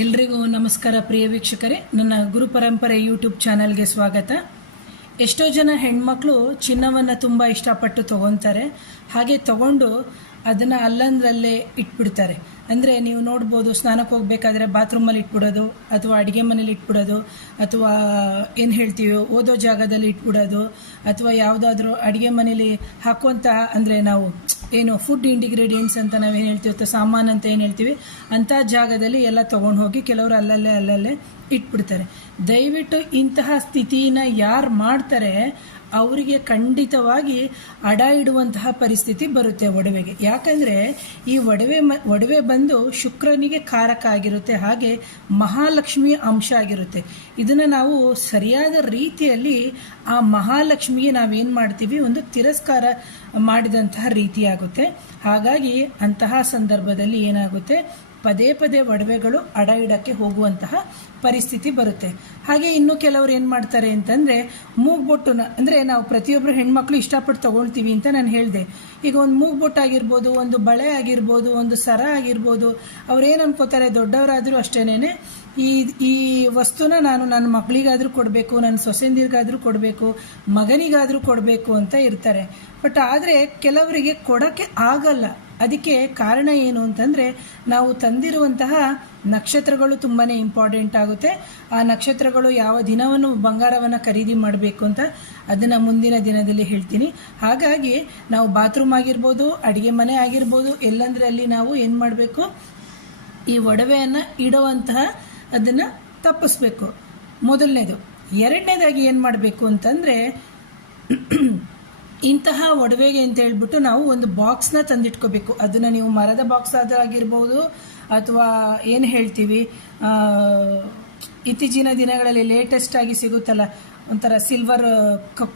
ಎಲ್ರಿಗೂ ನಮಸ್ಕಾರ ಪ್ರಿಯ ವೀಕ್ಷಕರೇ, ನನ್ನ ಗುರು ಪರಂಪರೆ ಯೂಟ್ಯೂಬ್ ಚಾನಲ್ಗೆ ಸ್ವಾಗತ. ಎಷ್ಟೋ ಜನ ಹೆಣ್ಮಕ್ಳು ಚಿನ್ನವನ್ನು ತುಂಬ ಇಷ್ಟಪಟ್ಟು ತಗೊತಾರೆ. ಹಾಗೆ ತಗೊಂಡು ಅದನ್ನು ಅಲ್ಲಂದ್ರಲ್ಲೇ ಇಟ್ಬಿಡ್ತಾರೆ. ಅಂದರೆ ನೀವು ನೋಡ್ಬೋದು, ಸ್ನಾನಕ್ಕೆ ಹೋಗ್ಬೇಕಾದ್ರೆ ಬಾತ್ರೂಮಲ್ಲಿ ಇಟ್ಬಿಡೋದು, ಅಥವಾ ಅಡುಗೆ ಮನೇಲಿ ಇಟ್ಬಿಡೋದು, ಅಥವಾ ಏನು ಹೇಳ್ತೀವಿ ಓದೋ ಜಾಗದಲ್ಲಿ ಇಟ್ಬಿಡೋದು, ಅಥವಾ ಯಾವುದಾದ್ರೂ ಅಡುಗೆ ಮನೇಲಿ ಹಾಕುವಂಥ, ಅಂದರೆ ನಾವು ಏನು ಫುಡ್ ಇಂಡಿಗ್ರೀಡಿಯೆಂಟ್ಸ್ ಅಂತ ನಾವೇನು ಹೇಳ್ತೀವಿ, ಅಥವಾ ಸಾಮಾನು ಅಂತ ಏನು ಹೇಳ್ತೀವಿ, ಅಂಥ ಜಾಗದಲ್ಲಿ ಎಲ್ಲ ತೊಗೊಂಡು ಹೋಗಿ ಕೆಲವರು ಅಲ್ಲಲ್ಲೇ ಇಟ್ಬಿಡ್ತಾರೆ. ದಯವಿಟ್ಟು ಇಂತಹ ಸ್ಥಿತಿನ ಯಾರು ಮಾಡ್ತಾರೆ ಅವರಿಗೆ ಖಂಡಿತವಾಗಿ ಅಡ ಇಡುವಂತಹ ಪರಿಸ್ಥಿತಿ ಬರುತ್ತೆ ಒಡವೆಗೆ. ಯಾಕಂದರೆ ಈ ಒಡವೆ ಬಂದು ಶುಕ್ರನಿಗೆ ಕಾರಕ ಆಗಿರುತ್ತೆ, ಹಾಗೆ ಮಹಾಲಕ್ಷ್ಮಿಯ ಅಂಶ ಆಗಿರುತ್ತೆ. ಇದನ್ನು ನಾವು ಸರಿಯಾದ ರೀತಿಯಲ್ಲಿ ಆ ಮಹಾಲಕ್ಷ್ಮಿಗೆ ನಾವೇನು ಮಾಡ್ತೀವಿ, ಒಂದು ತಿರಸ್ಕಾರ ಮಾಡಿದಂತಹ ರೀತಿಯಾಗುತ್ತೆ. ಹಾಗಾಗಿ ಅಂತಹ ಸಂದರ್ಭದಲ್ಲಿ ಏನಾಗುತ್ತೆ, ಪದೇ ಪದೇ ಒಡವೆಗಳು ಅಡ ಇಡಕ್ಕೆ ಹೋಗುವಂತಹ ಪರಿಸ್ಥಿತಿ ಬರುತ್ತೆ. ಹಾಗೆ ಇನ್ನು ಕೆಲವರು ಏನು ಮಾಡ್ತಾರೆ ಅಂತಂದರೆ, ಮೂಗ್ಬೊಟ್ಟುನ, ಅಂದರೆ ನಾವು ಪ್ರತಿಯೊಬ್ಬರು ಹೆಣ್ಮಕ್ಳು ಇಷ್ಟಪಟ್ಟು ತೊಗೊಳ್ತೀವಿ ಅಂತ ನಾನು ಹೇಳಿದೆ. ಈಗ ಒಂದು ಮೂಗ್ಬೊಟ್ಟು ಆಗಿರ್ಬೋದು, ಒಂದು ಬಳೆ ಆಗಿರ್ಬೋದು, ಒಂದು ಸರ ಆಗಿರ್ಬೋದು, ಅವ್ರೇನು ಅನ್ಕೋತಾರೆ, ದೊಡ್ಡವರಾದರೂ ಅಷ್ಟೇನೆ ಈ ವಸ್ತುನ ನಾನು ನನ್ನ ಮಕ್ಕಳಿಗಾದರೂ ಕೊಡಬೇಕು, ನನ್ನ ಸೊಸೆಂದಿರಿಗಾದರೂ ಕೊಡಬೇಕು, ಮಗನಿಗಾದರೂ ಕೊಡಬೇಕು ಅಂತ ಇರ್ತಾರೆ. ಬಟ್ ಆದರೆ ಕೆಲವರಿಗೆ ಕೊಡೋಕ್ಕೆ ಆಗಲ್ಲ. ಅದಕ್ಕೆ ಕಾರಣ ಏನು ಅಂತಂದರೆ, ನಾವು ತಂದಿರುವಂತಹ ನಕ್ಷತ್ರಗಳು ತುಂಬಾ ಇಂಪಾರ್ಟೆಂಟ್ ಆಗುತ್ತೆ. ಆ ನಕ್ಷತ್ರಗಳು ಯಾವ ದಿನವನ್ನು ಬಂಗಾರವನ್ನು ಖರೀದಿ ಮಾಡಬೇಕು ಅಂತ ಅದನ್ನು ಮುಂದಿನ ದಿನದಲ್ಲಿ ಹೇಳ್ತೀನಿ. ಹಾಗಾಗಿ ನಾವು ಬಾತ್ರೂಮ್ ಆಗಿರ್ಬೋದು, ಅಡುಗೆ ಮನೆ ಆಗಿರ್ಬೋದು, ಎಲ್ಲಂದ್ರೆ ಅಲ್ಲಿ ನಾವು ಏನು ಮಾಡಬೇಕು, ಈ ಒಡವೆಯನ್ನು ಇಡುವಂತಹ ಅದನ್ನು ತಪ್ಪಿಸ್ಬೇಕು, ಮೊದಲನೇದು. ಎರಡನೇದಾಗಿ ಏನು ಮಾಡಬೇಕು ಅಂತಂದರೆ, ಇಂತಹ ಒಡವೆಗೆ ಅಂತ ಹೇಳ್ಬಿಟ್ಟು ನಾವು ಒಂದು ಬಾಕ್ಸ್ನ ತಂದಿಟ್ಕೋಬೇಕು. ಅದನ್ನು ನೀವು ಮರದ ಬಾಕ್ಸ್ ಆಗಿರ್ಬೋದು, ಅಥವಾ ಏನು ಹೇಳ್ತೀವಿ, ಇತ್ತೀಚಿನ ದಿನಗಳಲ್ಲಿ ಲೇಟೆಸ್ಟ್ ಆಗಿ ಸಿಗುತ್ತಲ್ಲ, ಒಂಥರ ಸಿಲ್ವರ್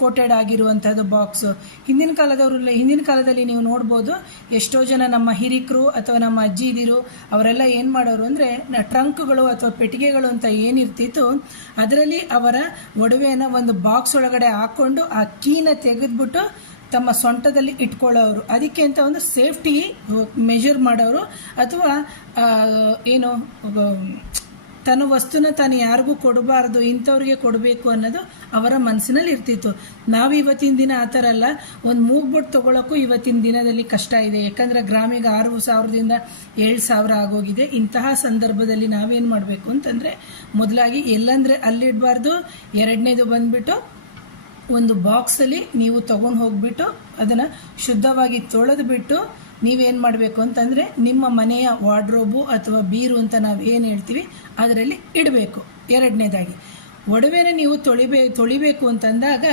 ಕೋಟೆಡ್ ಆಗಿರುವಂಥದ್ದು ಬಾಕ್ಸು. ಹಿಂದಿನ ಕಾಲದಲ್ಲಿ ನೀವು ನೋಡ್ಬೋದು, ಎಷ್ಟೋ ಜನ ನಮ್ಮ ಹಿರಿಕರು ಅಥವಾ ನಮ್ಮ ಅಜ್ಜಿದಿರು ಅವರೆಲ್ಲ ಏನು ಮಾಡೋರು ಅಂದರೆ, ಟ್ರಂಕ್ಗಳು ಅಥವಾ ಪೆಟ್ಟಿಗೆಗಳು ಅಂತ ಏನಿರ್ತಿತ್ತು ಅದರಲ್ಲಿ ಅವರ ಒಡವೆಯನ್ನು ಒಂದು ಬಾಕ್ಸ್ ಒಳಗಡೆ ಹಾಕ್ಕೊಂಡು ಆ ಕೀನ ತೆಗೆದ್ಬಿಟ್ಟು ತಮ್ಮ ಸೊಂಟದಲ್ಲಿ ಇಟ್ಕೊಳ್ಳೋರು. ಅದಕ್ಕೆ ಅಂತ ಒಂದು ಸೇಫ್ಟಿ ಮೆಜರ್ ಮಾಡೋರು, ಅಥವಾ ಏನು ತನ್ನ ವಸ್ತುನ ತಾನು ಯಾರಿಗೂ ಕೊಡಬಾರ್ದು, ಇಂಥವ್ರಿಗೆ ಕೊಡಬೇಕು ಅನ್ನೋದು ಅವರ ಮನಸ್ಸಿನಲ್ಲಿ ಇರ್ತಿತ್ತು. ನಾವು ಇವತ್ತಿನ ದಿನ ಆ ಥರ ಅಲ್ಲ. ಒಂದು ಮೂಗ್ಬೊಟ್ಟು ತೊಗೊಳಕ್ಕೂ ಇವತ್ತಿನ ದಿನದಲ್ಲಿ ಕಷ್ಟ ಇದೆ. ಯಾಕಂದರೆ ಗ್ರಾಮಿಗೆ 6,000ದಿಂದ 7,000 ಆಗೋಗಿದೆ. ಇಂತಹ ಸಂದರ್ಭದಲ್ಲಿ ನಾವೇನು ಮಾಡಬೇಕು ಅಂತಂದರೆ, ಮೊದಲಾಗಿ ಎಲ್ಲಂದರೆ ಅಲ್ಲಿಡಬಾರ್ದು. ಎರಡನೇದು ಬಂದುಬಿಟ್ಟು ಒಂದು ಬಾಕ್ಸಲ್ಲಿ ನೀವು ತೊಗೊಂಡು ಹೋಗಿಬಿಟ್ಟು ಅದನ್ನು ಶುದ್ಧವಾಗಿ ತೊಳೆದುಬಿಟ್ಟು ನೀವೇನು ಮಾಡಬೇಕು ಅಂತಂದರೆ, ನಿಮ್ಮ ಮನೆಯ ವಾರ್ಡ್ರೋಬು ಅಥವಾ ಬೀರು ಅಂತ ನಾವು ಏನು ಹೇಳ್ತೀವಿ ಅದರಲ್ಲಿ ಇಡಬೇಕು. ಎರಡನೇದಾಗಿ ಒಡವೆನ ನೀವು ತೊಳಿಬೇಕು ಅಂತಂದಾಗ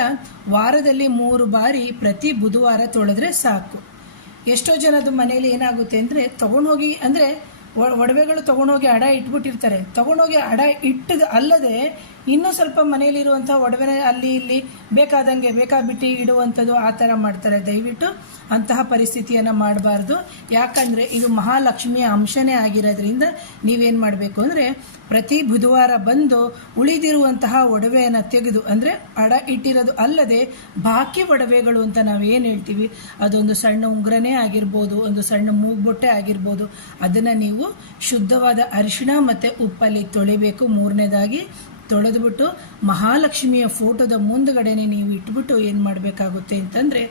ವಾರದಲ್ಲಿ 3 ಬಾರಿ ಪ್ರತಿ ಬುಧವಾರ ತೊಳೆದ್ರೆ ಸಾಕು. ಎಷ್ಟೋ ಜನದ ಮನೆಯಲ್ಲಿ ಏನಾಗುತ್ತೆ ಅಂದರೆ, ತೊಗೊಂಡೋಗಿ ಅಂದರೆ ಒಡವೆಗಳು ತೊಗೊಂಡೋಗಿ ಅಡ ಇಟ್ಬಿಟ್ಟಿರ್ತಾರೆ. ತೊಗೊಂಡೋಗಿ ಅಡ ಇಟ್ಟದು ಅಲ್ಲದೆ ಇನ್ನೂ ಸ್ವಲ್ಪ ಮನೆಯಲ್ಲಿರುವಂಥ ಒಡವೆನ ಅಲ್ಲಿ ಇಲ್ಲಿ ಬೇಕಾಬಿಟ್ಟು ಇಡುವಂಥದ್ದು, ಆ ಥರ ಮಾಡ್ತಾರೆ. ದಯವಿಟ್ಟು ಅಂತಹ ಪರಿಸ್ಥಿತಿಯನ್ನು ಮಾಡಬಾರ್ದು. ಯಾಕಂದರೆ ಇದು ಮಹಾಲಕ್ಷ್ಮಿಯ ಅಂಶನೇ ಆಗಿರೋದ್ರಿಂದ ನೀವೇನು ಮಾಡಬೇಕು ಅಂದರೆ, ಪ್ರತಿ ಬುಧವಾರ ಬಂದು ಉಳಿದಿರುವಂತಹ ಒಡವೆಯನ್ನು ತೆಗೆದು, ಅಂದರೆ ಅಡ ಇಟ್ಟಿರೋದು ಅಲ್ಲದೆ ಬಾಕಿ ಒಡವೆಗಳು ಅಂತ ನಾವೇನು ಹೇಳ್ತೀವಿ, ಅದೊಂದು ಸಣ್ಣ ಉಂಗುರನೇ ಆಗಿರ್ಬೋದು, ಒಂದು ಸಣ್ಣ ಮೂಗ್ಬೊಟ್ಟೆ ಆಗಿರ್ಬೋದು, ಅದನ್ನು ನೀವು ಶುದ್ಧವಾದ ಅರಿಶಿಣ ಮತ್ತು ಉಪ್ಪಲ್ಲಿ ತೊಳಿಬೇಕು. ಮೂರನೇದಾಗಿ ತೊಳೆದುಬಿಟ್ಟು ಮಹಾಲಕ್ಷ್ಮಿಯ ಫೋಟೋದ ಮುಂದುಗಡೆನೆ ನೀವು ಇಟ್ಬಿಟ್ಟು ಏನು ಮಾಡಬೇಕಾಗುತ್ತೆ ಅಂತಂದರೆ,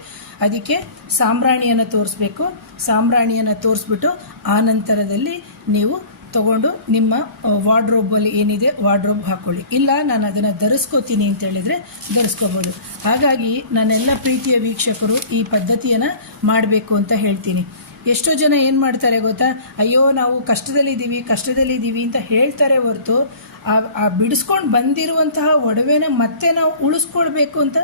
ಅದಕ್ಕೆ ಸಾಂಬ್ರಾಣಿಯನ್ನು ತೋರಿಸ್ಬೇಕು. ಸಾಂಬ್ರಾಣಿಯನ್ನು ತೋರಿಸ್ಬಿಟ್ಟು ಆ ನಂತರದಲ್ಲಿ ನೀವು ತಗೊಂಡು ನಿಮ್ಮ ವಾರ್ಡ್ರೋಬಲ್ಲಿ ಏನಿದೆ ವಾರ್ಡ್ರೋಬ್ ಹಾಕ್ಕೊಳ್ಳಿ. ಇಲ್ಲ ನಾನು ಅದನ್ನು ಧರಿಸ್ಕೋತೀನಿ ಅಂತ ಹೇಳಿದರೆ ಧರಿಸ್ಕೋಬೋದು. ಹಾಗಾಗಿ ನನ್ನೆಲ್ಲ ಪ್ರೀತಿಯ ವೀಕ್ಷಕರು ಈ ಪದ್ಧತಿಯನ್ನು ಮಾಡಬೇಕು ಅಂತ ಹೇಳ್ತೀನಿ. ಎಷ್ಟೋ ಜನ ಏನು ಮಾಡ್ತಾರೆ ಗೊತ್ತಾ, ಅಯ್ಯೋ ನಾವು ಕಷ್ಟದಲ್ಲಿದ್ದೀವಿ ಅಂತ ಹೇಳ್ತಾರೆ ಹೊರತು ಆ ಬಿಡಿಸ್ಕೊಂಡು ಬಂದಿರುವಂತಹ ಒಡವೆನ ಮತ್ತೆ ನಾವು ಉಳಿಸ್ಕೊಳ್ಬೇಕು ಅಂತ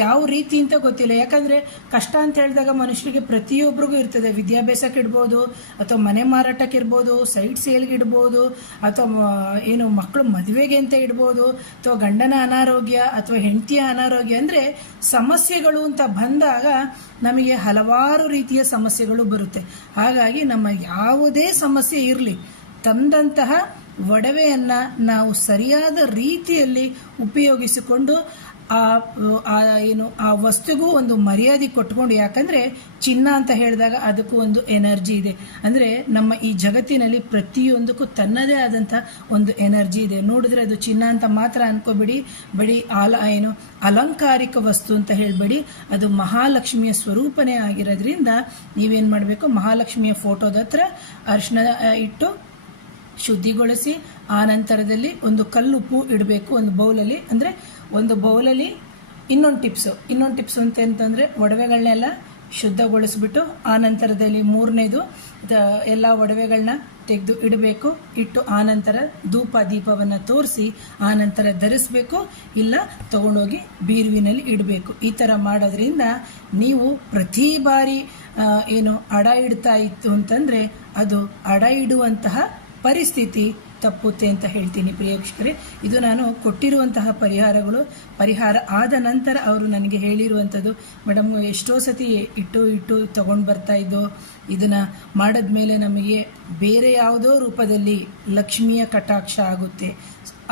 ಯಾವ ರೀತಿ ಅಂತ ಗೊತ್ತಿಲ್ಲ. ಯಾಕಂದರೆ ಕಷ್ಟ ಅಂತ ಹೇಳಿದಾಗ ಮನುಷ್ಯರಿಗೆ ಪ್ರತಿಯೊಬ್ಬರಿಗೂ ಇರ್ತದೆ. ವಿದ್ಯಾಭ್ಯಾಸಕ್ಕೆ ಇಡ್ಬೋದು, ಅಥವಾ ಮನೆ ಮಾರಾಟಕ್ಕೆ ಇರ್ಬೋದು, ಸೈಟ್ ಸೇಲ್ಗೆ ಇಡ್ಬೋದು, ಅಥವಾ ಏನು ಮಕ್ಕಳು ಮದುವೆಗೆ ಅಂತ ಇಡ್ಬೋದು, ಅಥವಾ ಗಂಡನ ಅನಾರೋಗ್ಯ ಅಥವಾ ಹೆಂಡತಿಯ ಅನಾರೋಗ್ಯ, ಅಂದರೆ ಸಮಸ್ಯೆಗಳು ಅಂತ ಬಂದಾಗ ನಮಗೆ ಹಲವಾರು ರೀತಿಯ ಸಮಸ್ಯೆಗಳು ಬರುತ್ತೆ. ಹಾಗಾಗಿ ನಮ್ಮ ಯಾವುದೇ ಸಮಸ್ಯೆ ಇರಲಿ, ತಂದಂತಹ ಒಡವೆಯನ್ನು ನಾವು ಸರಿಯಾದ ರೀತಿಯಲ್ಲಿ ಉಪಯೋಗಿಸಿಕೊಂಡು ಆ ವಸ್ತುಗೂ ಒಂದು ಮರ್ಯಾದೆ ಕೊಟ್ಕೊಂಡು, ಯಾಕಂದರೆ ಚಿನ್ನ ಅಂತ ಹೇಳಿದಾಗ ಅದಕ್ಕೂ ಒಂದು ಎನರ್ಜಿ ಇದೆ. ಅಂದರೆ ನಮ್ಮ ಈ ಜಗತ್ತಿನಲ್ಲಿ ಪ್ರತಿಯೊಂದಕ್ಕೂ ತನ್ನದೇ ಆದಂಥ ಒಂದು ಎನರ್ಜಿ ಇದೆ. ನೋಡಿದ್ರೆ ಅದು ಚಿನ್ನ ಅಂತ ಮಾತ್ರ ಅನ್ಕೋಬೇಡಿ, ಬರೀ ಅಲಂಕಾರಿಕ ವಸ್ತು ಅಂತ ಹೇಳಬೇಡಿ, ಅದು ಮಹಾಲಕ್ಷ್ಮಿಯ ಸ್ವರೂಪನೇ ಆಗಿರೋದ್ರಿಂದ ನೀವೇನು ಮಾಡಬೇಕು, ಮಹಾಲಕ್ಷ್ಮಿಯ ಫೋಟೋದ ಹತ್ರ ಅರಿಶಿನ ಇಟ್ಟು ಶುದ್ಧಿಗೊಳಿಸಿ, ಆ ನಂತರದಲ್ಲಿ ಒಂದು ಕಲ್ಲುಪ್ಪು ಇಡಬೇಕು ಒಂದು ಬೌಲಲ್ಲಿ. ಅಂದರೆ ಒಂದು ಬೌಲಲ್ಲಿ ಇನ್ನೊಂದು ಟಿಪ್ಸು ಅಂತಂದರೆ ಒಡವೆಗಳನ್ನೆಲ್ಲ ಶುದ್ಧಗೊಳಿಸ್ಬಿಟ್ಟು, ಆ ನಂತರದಲ್ಲಿ ಮೂರನೇದು ಎಲ್ಲ ಒಡವೆಗಳನ್ನ ತೆಗೆದು ಇಡಬೇಕು. ಇಟ್ಟು ಆನಂತರ ದೀಪವನ್ನು ತೋರಿಸಿ ಆನಂತರ ಧರಿಸಬೇಕು, ಇಲ್ಲ ತಗೊಂಡೋಗಿ ಬೀರುವಿನಲ್ಲಿ ಇಡಬೇಕು. ಈ ಥರ ಮಾಡೋದ್ರಿಂದ ನೀವು ಪ್ರತಿ ಬಾರಿ ಅಡ ಇಡ್ತಾ ಇತ್ತು ಅಂತಂದರೆ ಅದು ಅಡ ಇಡುವಂತಹ ಪರಿಸ್ಥಿತಿ ತಪ್ಪುತ್ತೆ ಅಂತ ಹೇಳ್ತೀನಿ ಪ್ರಿಯ ವೀಕ್ಷಕರೇ. ಇದು ನಾನು ಕೊಟ್ಟಿರುವಂತಹ ಪರಿಹಾರ ಆದ ನಂತರ ಅವರು ನನಗೆ ಹೇಳಿರುವಂಥದ್ದು, ಮೇಡಮ್ ಎಷ್ಟೋ ಸತಿ ಇಟ್ಟು ತಗೊಂಡು ಬರ್ತಾ ಇದ್ದೋ, ಇದನ್ನು ಮಾಡಿದ್ಮೇಲೆ ನಮಗೆ ಬೇರೆ ಯಾವುದೋ ರೂಪದಲ್ಲಿ ಲಕ್ಷ್ಮಿಯ ಕಟಾಕ್ಷ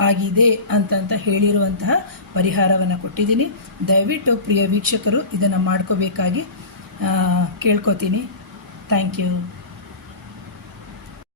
ಆಗಿದೆ ಅಂತ ಹೇಳಿರುವಂತಹ ಪರಿಹಾರವನ್ನು ಕೊಟ್ಟಿದ್ದೀನಿ. ದಯವಿಟ್ಟು ಪ್ರಿಯ ವೀಕ್ಷಕರು ಇದನ್ನು ಮಾಡ್ಕೋಬೇಕಾಗಿ ಕೇಳ್ಕೊತೀನಿ. Thank you.